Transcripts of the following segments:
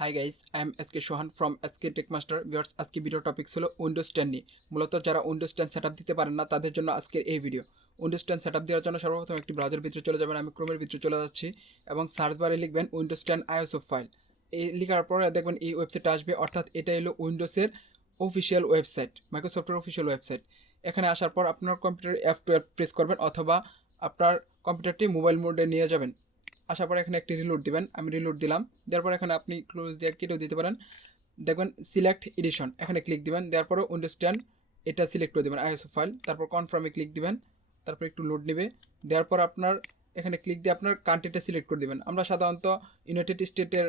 High guys, I am SK Sohan from SK tech master. Viewers, আজকে video topic ছিল Windows 10 নিয়ে। মূলত যারা উইন্ডোজ 10 সেটআপ দিতে পারেন না তাদের জন্য আজকে এই ভিডিও। উইন্ডোজ 10 সেটআপ দেওয়ার জন্য সর্বপ্রথম একটি ব্রাউজার ভিতরে চলে যাবেন। আমি ক্রোমের ভিতরে চলে যাচ্ছি এবং সার্চ বারে লিখবেন উইন্ডোজ 10 আইএসও ফাইল। এই লেখার পরে দেখবেন এই ওয়েবসাইটটা আসবে, অর্থাৎ এটা হলো উইন্ডোজের অফিসিয়াল ওয়েবসাইট, মাইক্রোসফটের অফিসিয়াল ওয়েবসাইট। এখানে আসার পর আপনার কম্পিউটারে F12 প্রেস করবেন অথবা আপনার কম্পিউটারটি মোবাইল মোডে নিয়ে যাবেন। আসার পর এখানে একটি রিলোড দিবেন। আমি রিলোড দিলাম। দেওয়ার পর এখানে আপনি ক্লোজ দিয়ে কেটেও দিতে পারেন। দেখবেন সিলেক্ট এডিশন, এখানে ক্লিক দিবেন। দেওয়ার পরে উইন্ডোজ 10 এটা সিলেক্ট করে দেবেন আইএসও ফাইল। তারপর কনফার্মে ক্লিক দিবেন। তারপর একটু লোড নেবে। দেওয়ার পর আপনার এখানে ক্লিক দিয়ে আপনার কান্ট্রিটা সিলেক্ট করে দেবেন। আমরা সাধারণত ইউনাইটেড স্টেটের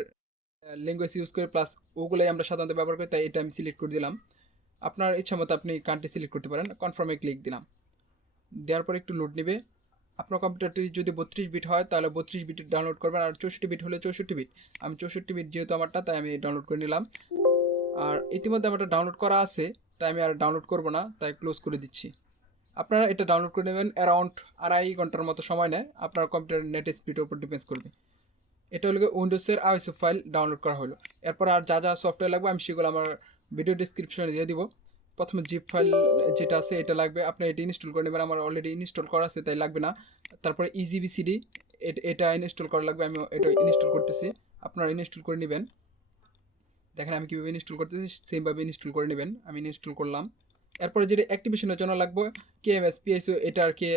ল্যাঙ্গুয়েজ ইউজ করি, প্লাস ওগুলোই আমরা সাধারণত ব্যবহার করি, তাই এটা আমি সিলেক্ট করে দিলাম। আপনার ইচ্ছা মতো আপনি কান্ট্রি সিলেক্ট করতে পারেন। কনফার্মে ক্লিক দিলাম। দেওয়ার পর একটু লোড নেবে। আপনার কম্পিউটারটি যদি 32 বিট হয় তাহলে 32 বিট ডাউনলোড করবেন, আর 64 বিট হলে 64 বিট। আমি 64 বিট যেহেতু আমারটা, তাই আমি ডাউনলোড করে নিলাম। আর ইতিমধ্যে আমারটা ডাউনলোড করা আছে, তাই আমি আর ডাউনলোড করব না, তাই ক্লোজ করে দিচ্ছি। আপনারা এটা ডাউনলোড করে নেবেন, অ্যারাউন্ড 2.5 ঘন্টার মতো সময় নেয়। আপনার কম্পিউটার নেট স্পিডের উপর ডিপেন্ডস করবে। এটা হলো উইন্ডোজের আইএসও ফাইল ডাউনলোড করা হলো। এরপর আর যা যা সফটওয়্যার লাগবে আমি সেগুলো আমার ভিডিও ডিসক্রিপশনে দিয়ে দিব। প্রথমে জিপ ফাইল যেটা আছে এটা লাগবে, আপনি এটা ইনস্টল করে নেবেন। আমার অলরেডি ইনস্টল করা আছে, তাই লাগবে না। তারপরে ইজিবিসিডি এটা ইনস্টল করা লাগবে, আমি এটা ইনস্টল করতেছি। আপনারা ইনস্টল করে নেবেন। দেখেন আমি কীভাবে ইনস্টল করতেছি, সেমভাবে ইনস্টল করে নেবেন। আমি ইনস্টল করলাম। এরপরে যেটা অ্যাক্টিভেশনের জন্য লাগবে কেএমএস পিএসও, এটা আর কি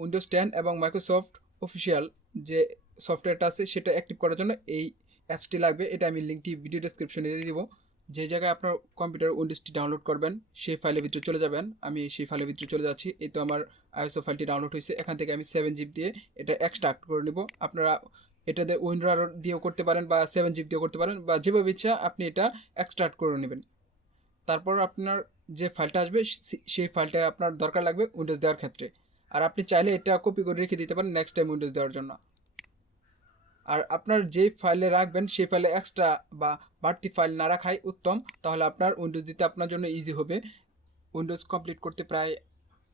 উইন্ডোজ 10 এবং মাইক্রোসফট অফিসিয়াল যে সফটওয়্যারটা আছে সেটা অ্যাক্টিভ করার জন্য এই অ্যাপসটি লাগবে। এটা আমি লিঙ্কটি ভিডিও ডেসক্রিপশনে দিয়ে দিব। যে জায়গায় আপনার কম্পিউটার উইন্ডোজটি ডাউনলোড করবেন সেই ফাইলের ভিতরে চলে যাবেন। আমি সেই ফাইলের ভিতরে চলে যাচ্ছি। এই তো আমার আইএসও ফাইলটি ডাউনলোড হয়েছে। এখান থেকে আমি 7 জিবি দিয়ে এটা এক্সট্রাক্ট করে নেব। আপনারা এটাতে উইন্ডোর দিয়েও করতে পারেন বা 7 জিবি দিয়েও করতে পারেন, বা যেভাবে ইচ্ছা আপনি এটা এক্সট্রাক্ট করে নেবেন। তারপর আপনার যে ফাইলটা আসবে সেই ফাইলটা আপনার দরকার লাগবে উইন্ডোজ দেওয়ার ক্ষেত্রে। আর আপনি চাইলে এটা কপি করে রেখে দিতে পারেন নেক্সট টাইম উইন্ডোজ দেওয়ার জন্য। আর আপনার যেই ফাইলে রাখবেন সেই ফাইলে এক্সট্রা বা বাড়তি ফাইল না রাখাই উত্তম, তাহলে আপনার উইন্ডোজ দিতে আপনার জন্য ইজি হবে। উইন্ডোজ কমপ্লিট করতে প্রায়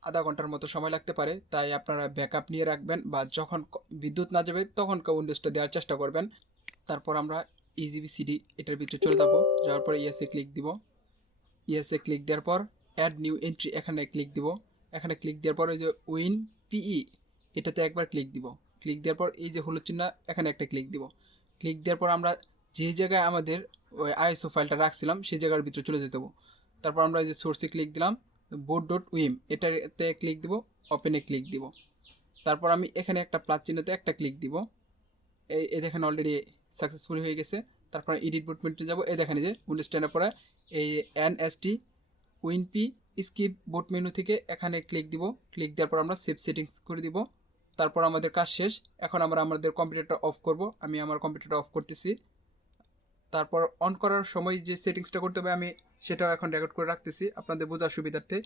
আধা ঘন্টার মতো সময় লাগতে পারে, তাই আপনারা ব্যাকআপ নিয়ে রাখবেন বা যখন বিদ্যুৎ না যাবে তখন উইন্ডোজটা দেওয়ার চেষ্টা করবেন। তারপর আমরা ইজিবিসিডি এটার ভিতরে চলে যাব। যাওয়ার পর ইয়েসে ক্লিক দিব। ইয়েসে ক্লিক দেওয়ার পর অ্যাড নিউ এন্ট্রি এখানে ক্লিক দিব। এখানে ক্লিক দেওয়ার পর ওই যে উইন পিই এটাতে একবার ক্লিক দিব। ক্লিক দেওয়ার পর এই যে হলুদ চিহ্ন এখানে একটা ক্লিক দিব। ক্লিক দেওয়ার পর আমরা যে জায়গায় আমাদের ওই আইএসও ফাইলটা রাখছিলাম সেই জায়গার ভিতরে চলে যেতে হবে। তারপর আমরা এই যে সোর্সে ক্লিক দিলাম, board.wim এটাতে ক্লিক দিব, ওপেনে ক্লিক দিব। তারপর আমি এখানে একটা প্লাস চিহ্নতে একটা ক্লিক দিব। এই দেখেন অলরেডি সাকসেসফুল হয়ে গেছে। তারপর এডিট বোট মেনুতে যাবো। এই দেখেন যে উইন্ডোজ 10 পরে এই এনএসটি উইনপি স্কিপ বোট মেনু থেকে এখানে ক্লিক দিব। ক্লিক দেওয়ার পর আমরা সেভ সেটিংস করে দিব। তারপর আমাদের কাজ শেষ। এখন আমরা আমাদের কম্পিউটারটা অফ করব। আমি আমার কম্পিউটারটা অফ করতেছি। তারপর অন করার সময় যে সেটিংসটা করতে হবে আমি সেটাও এখন রেকর্ড করে রাখতেছি, আপনাদের বোঝার সুবিধার্থে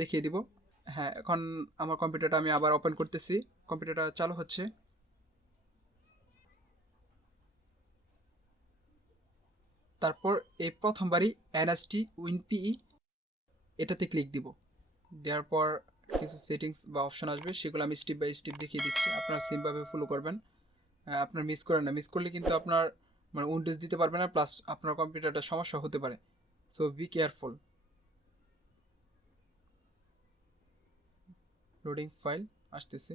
দেখিয়ে দিব। হ্যাঁ, এখন আমার কম্পিউটারটা আমি আবার ওপেন করতেছি। কম্পিউটারটা চালু হচ্ছে। তারপর এই প্রথমবারই এনএসটি উইনপিই এটাতে ক্লিক দিব। দেওয়ার পর কিছু সেটিংস বা অপশন আসবে, সেগুলো আমি স্টেপ বাই স্টেপ দেখিয়ে দিচ্ছি। আপনারা সেমভাবে ফলো করবেন। আপনার মিস করেন না, মিস করলে কিন্তু আপনার মানে উইন্ডোজ দিতে পারবে না, প্লাস আপনার কম্পিউটারটা সমস্যা হতে পারে। So be careful. Loading file আসতেছে।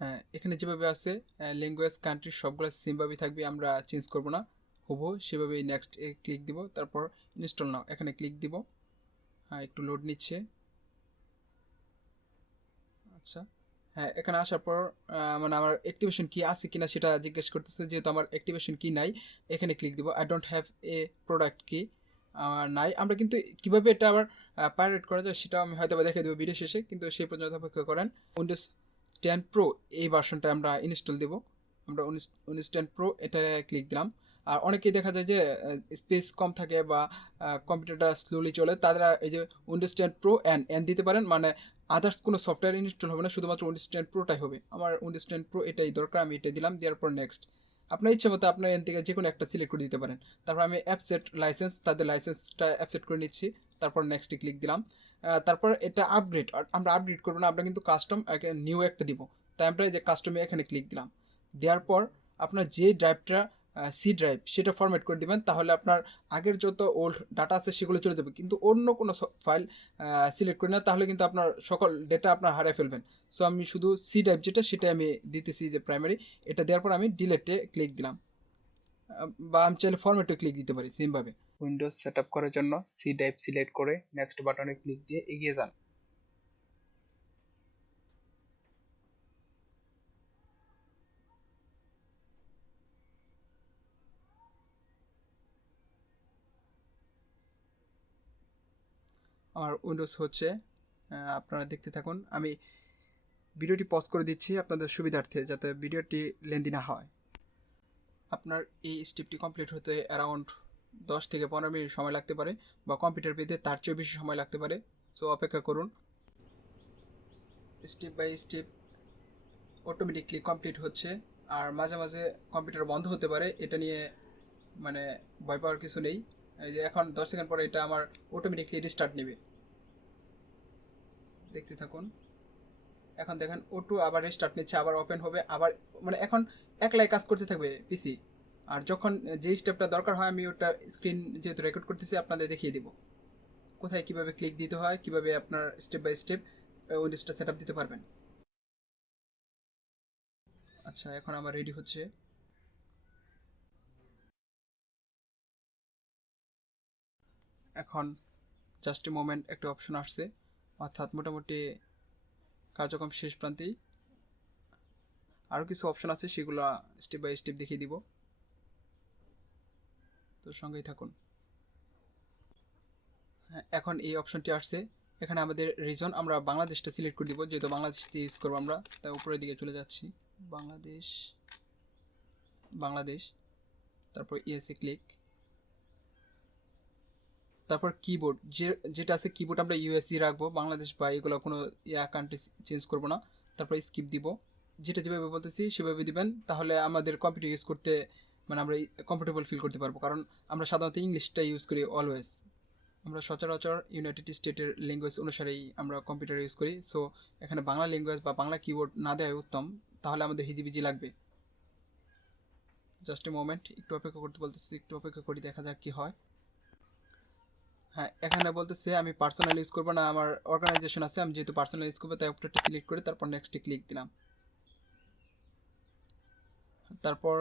হ্যাঁ, এখানে যেভাবে আছে ল্যাঙ্গুয়েজ কান্ট্রি সবগুলো সেমভাবেই থাকবে, আমরা চেঞ্জ করব না, হুবহু সেভাবেই নেক্সট ক্লিক দিব। তারপর ইনস্টল নাও এখানে ক্লিক দিব। হ্যাঁ, একটু লোড নিচ্ছে। আচ্ছা, হ্যাঁ, এখানে আসার পর মানে আমার অ্যাক্টিভেশন কি আছে কিনা সেটা জিজ্ঞেস করতেছে। যেহেতু আমার অ্যাক্টিভেশন কি নাই, এখানে ক্লিক দিব। I don't have a product কি নাই। আমরা কিন্তু কীভাবে এটা আবার পাইরেট করা যায় সেটাও আমি হয়তো দেখে দেবো ভিডিও শেষে, কিন্তু সেই পর্যন্ত অপেক্ষা করেন। উইন্ডোজ 10 প্রো এই ভার্সনটা আমরা ইনস্টল দেবো। আমরা উইন্ডোজ 10 প্রো এটা ক্লিক দিলাম। আর অনেকেই দেখা যায় যে স্পেস কম থাকে বা কম্পিউটারটা স্লোলি চলে, তারা এই যে উইন্ডোজ 10 প্রো এন দিতে পারেন, মানে আদার্স কোনো সফটওয়্যার ইনস্টল হবে না, শুধুমাত্র উইন্ডোজ 10 প্রোটাই হবে। আমার উইন্ডোজ 10 প্রো এটাই দরকার, আমি এটা দিলাম। দেওয়ার পর নেক্সট আপনার ইচ্ছে মতো আপনার এন থেকে যে কোনো একটা সিলেক্ট করে দিতে পারেন। তারপর আমি অ্যাপসেট লাইসেন্স, তাদের লাইসেন্সটা অ্যাপসেট করে নিচ্ছি। তারপর নেক্সটে ক্লিক দিলাম। তারপর এটা আপগ্রেড, আমরা আপগ্রেড করবো না, আমরা কিন্তু কাস্টম নিউ একটা দিব। তাই আমরা এই যে কাস্টমে এখানে ক্লিক দিলাম। দেওয়ার পর আপনার যে ড্রাইভটা সি ড্রাইভ সেটা ফরম্যাট করে দেবেন, তাহলে আপনার আগের যত ওল্ড ডাটা আছে সেগুলো চলে যাবে, কিন্তু অন্য কোনো ফাইল সিলেক্ট করি না, তাহলে কিন্তু আপনার সকল ডেটা আপনার হারিয়ে ফেলবেন। সো আমি শুধু সি ড্রাইভ যেটা সেটা আমি দিতেছি যে প্রাইমারি, এটা দেওয়ার পর আমি ডিলেটে ক্লিক দিলাম, বা আমি চাইলে ফরম্যাটে ক্লিক দিতে পারি সেমভাবে। উইন্ডোজ সেট আপ করার জন্য সি ড্রাইভ সিলেক্ট করে নেক্সট বাটনে ক্লিক দিয়ে এগিয়ে যান। আমার উইন্ডোজ হচ্ছে, আপনারা দেখতে থাকুন। আমি ভিডিওটি পজ করে দিচ্ছি আপনাদের সুবিধার্থে, যাতে ভিডিওটি লেন্দি না হয়। আপনার এই স্টেপটি কমপ্লিট হতে অ্যারাউন্ড 10 থেকে 15 মিনিট সময় লাগতে পারে, বা কম্পিউটার পেতে তার চেয়েও বেশি সময় লাগতে পারে। সো অপেক্ষা করুন। Step by step automatically complete হচ্ছে, আর মাঝে মাঝে কম্পিউটার বন্ধ হতে পারে, এটা নিয়ে মানে ভয় পাওয়ার কিছু নেই। এই যে এখন 10 সেকেন্ড পরে এটা আমার অটোমেটিকলি রিস্টার্ট নেবে, দেখতে থাকুন। এখন দেখেন ওটু আবার রিস্টার্ট নিচ্ছে, আবার ওপেন হবে, আবার মানে এখন একলাই কাজ করতে থাকবে পিসি। আর যখন যেই স্টেপটা দরকার হয় আমি ওটা স্ক্রিন যেহেতু রেকর্ড করতেছি আপনাদের দেখিয়ে দিব, কোথায় কীভাবে ক্লিক দিতে হয়, কীভাবে আপনার স্টেপ বাই স্টেপ উইন্ডোজটা সেট আপ দিতে পারবেন। আচ্ছা, এখন আমার রেডি হচ্ছে। এখন জাস্ট এ মোমেন্ট একটা অপশন আসছে, অর্থাৎ মোটামুটি কার্যক্রম শেষ প্রান্তেই। আরও কিছু অপশন আছে, সেগুলো স্টেপ বাই স্টেপ দেখিয়ে দিব, তো সঙ্গেই থাকুন। হ্যাঁ, এখন এই অপশনটি আসছে, এখানে আমাদের রিজন আমরা বাংলাদেশটা সিলেক্ট করে দিব, যেহেতু বাংলাদেশটি ইউজ করবো আমরা, তাই উপরের দিকে চলে যাচ্ছি। বাংলাদেশ, তারপর ইএসএ ক্লিক, তারপর কিবোর্ড যেটা আছে কিবোর্ড আমরা ইউএসসি রাখবো, বাংলাদেশ বা এগুলো কোনো কান্ট্রি চেঞ্জ করবো না। তারপর স্কিপ দিব, যেটা যেভাবে বলতেছি সেভাবে দিবেন, তাহলে আমাদের কম্পিউটার ইউজ করতে মানে আমরা কমফোর্টেবল ফিল করতে পারবো, কারণ আমরা সাধারণত ইংলিশটা ইউজ করি অলওয়েজ। আমরা সচরাচর ইউনাইটেড স্টেটের ল্যাঙ্গুয়েজ অনুসারেই আমরা কম্পিউটার ইউজ করি। সো এখানে বাংলা ল্যাঙ্গুয়েজ বা বাংলা কিবোর্ড না দেওয়াই উত্তম, তাহলে আমাদের হিজিবিজি লাগবে। জাস্ট এ মোমেন্ট, একটু অপেক্ষা করতে বলতেছি, একটু অপেক্ষা করি, দেখা যাক কী হয়। হ্যাঁ, এখানে বলতেছে আমি পার্সোনাল ইউজ করবো না, আমার অর্গানাইজেশন আছে, আমি যেহেতু পার্সোনাল ইউজ করবো তাই উপরটা সিলেক্ট করে তারপর নেক্সটে ক্লিক দিলাম। তারপর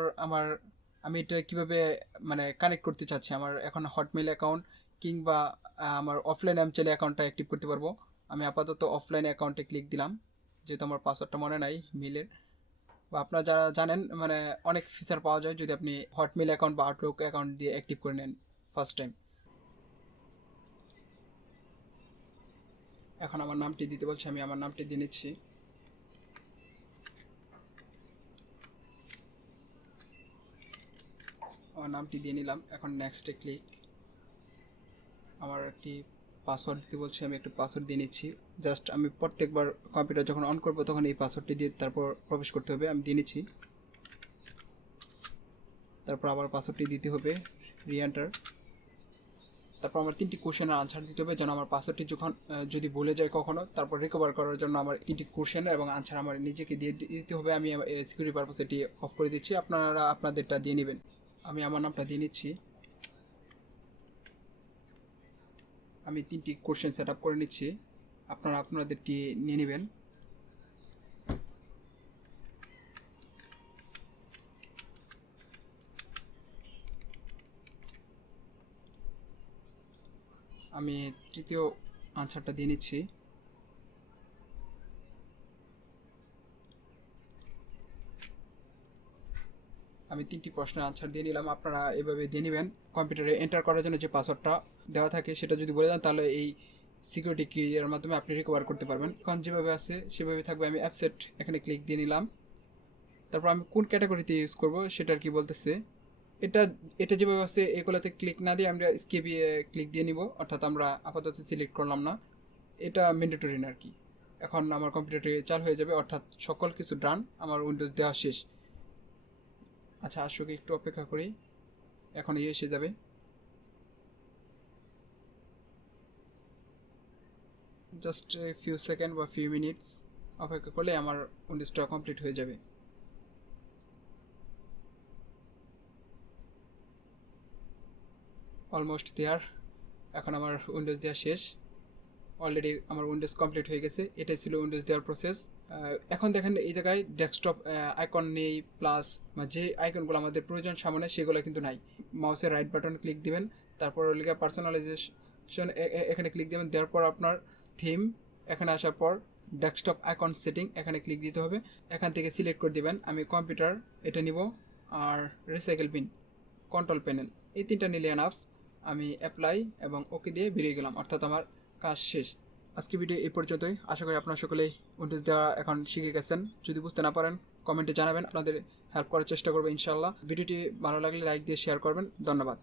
আমি এটা কীভাবে মানে কানেক্ট করতে চাচ্ছি, আমার এখন হটমেইল অ্যাকাউন্ট কিংবা আমার অফলাইনে আমি চাইলে অ্যাকাউন্টটা অ্যাক্টিভ করতে পারবো। আমি আপাতত অফলাইন অ্যাকাউন্টে ক্লিক দিলাম, যেহেতু আমার পাসওয়ার্ডটা মনে নাই মেইলের। বা আপনারা যারা জানেন মানে অনেক ফিচার পাওয়া যায় যদি আপনি হটমেইল অ্যাকাউন্ট বা আউটলুক অ্যাকাউন্ট দিয়ে অ্যাক্টিভ করে নেন ফার্স্ট টাইম। এখন আমার নামটি দিতে বলছে, আমি আমার নামটি দিয়ে নিচ্ছি। আমার নামটি দিয়ে নিলাম, এখন নেক্সটে ক্লিক। আমার একটি পাসওয়ার্ড দিতে বলছে, আমি একটু পাসওয়ার্ড দিয়ে নিচ্ছি। জাস্ট আমি প্রত্যেকবার কম্পিউটার যখন অন করবো তখন এই পাসওয়ার্ডটি দিয়ে তারপর প্রবেশ করতে হবে, আমি দিয়ে নিচ্ছি। তারপর আবার পাসওয়ার্ডটি দিতে হবে, রিএন্টার। তারপর আমার 3টি কোশ্চেনের আনসার দিতে হবে, যেন আমার পাসওয়ার্ডটি যখন যদি ভুলে যায় কখনো, তারপর রিকভার করার জন্য আমার 3টি কোশ্চেন এবং আনসার আমার নিজেকে দিয়ে দিতে হবে। আমি সিকিউরিটি পারপাস এটি অফ করে দিচ্ছি, আপনারা আপনাদেরটা দিয়ে নেবেন। আমি আমার নামটা দিয়ে নিচ্ছি। আমি 3টি কোশ্চেন সেট আপ করে নিচ্ছি, আপনারা আপনাদেরটি নিয়ে নেবেন। আমি তৃতীয় আনসারটা দিয়ে নিচ্ছি। আমি 3টি প্রশ্নের আনসার দিয়ে নিলাম, আপনারা এভাবে দিয়ে নেবেন। কম্পিউটারে এন্টার করার জন্য যে পাসওয়ার্ডটা দেওয়া থাকে সেটা যদি বলে দেন, তাহলে এই সিকিউরিটি কি এর মাধ্যমে আপনি রিকভার করতে পারবেন। এখন যেভাবে আছে সেভাবে থাকবে। আমি অ্যাপসেট এখানে ক্লিক দিয়ে নিলাম। তারপর আমি কোন ক্যাটাগরিতে ইউজ করব সেটার কি বলতেছে, এটা এটা যেভাবে আছে এগুলোতে ক্লিক না দিয়ে আমরা স্কিপে ক্লিক দিয়ে নিব, অর্থাৎ আমরা আপাতত সিলেক্ট করলাম না, এটা ম্যান্ডেটরি না আর কি। এখন আমার কম্পিউটারটি চালু হয়ে যাবে, অর্থাৎ সকল কিছু ডান, আমার উইন্ডোজ দেওয়া শেষ। আচ্ছা, আসলে একটু অপেক্ষা করি, এখন এসে যাবে। জাস্ট এ ফিউ সেকেন্ড বা ফিউ মিনিটস। অপেক্ষা করলে আমার উইন্ডোজটা কমপ্লিট হয়ে যাবে। Almost there. এখন আমার উইন্ডোজ দেওয়া শেষ। অলরেডি আমার উইন্ডোজ কমপ্লিট হয়ে গেছে। এটাই ছিল উইন্ডোজ দেওয়ার প্রসেস। এখন দেখেন এই জায়গায় ডেস্কটপ আইকন নেই, প্লাস যে আইকনগুলো আমাদের প্রয়োজন সামনে সেগুলো কিন্তু নাই। মাউসের রাইট বাটন ক্লিক দিবেন, তারপর লিখে পার্সোনালাইজেশন এখানে ক্লিক দিবেন, দেওয়ার পর আপনার থিম এখানে আসার পর ডেস্কটপ আইকন সেটিং এখানে ক্লিক দিতে হবে। এখান থেকে সিলেক্ট করে দিবেন আমি কম্পিউটার এটা নিব, আর রিসাইকেল বিন, কন্ট্রোল প্যানেল, এই তিনটা নিলে এনাফ। আমি অ্যাপ্লাই এবং ওকে দিয়ে বেরিয়ে গেলাম, অর্থাৎ আমার কাজ শেষ। আজকে ভিডিও এই পর্যন্তই। আশা করি আপনারা সকলেই উইন্ডোজ দেওয়া এখন শিখে গেছেন। যদি বুঝতে না পারেন কমেন্টে জানাবেন, আপনাদের হেল্প করার চেষ্টা করবো ইনশাআল্লাহ। ভিডিওটি ভালো লাগলে লাইক দিয়ে শেয়ার করবেন। ধন্যবাদ।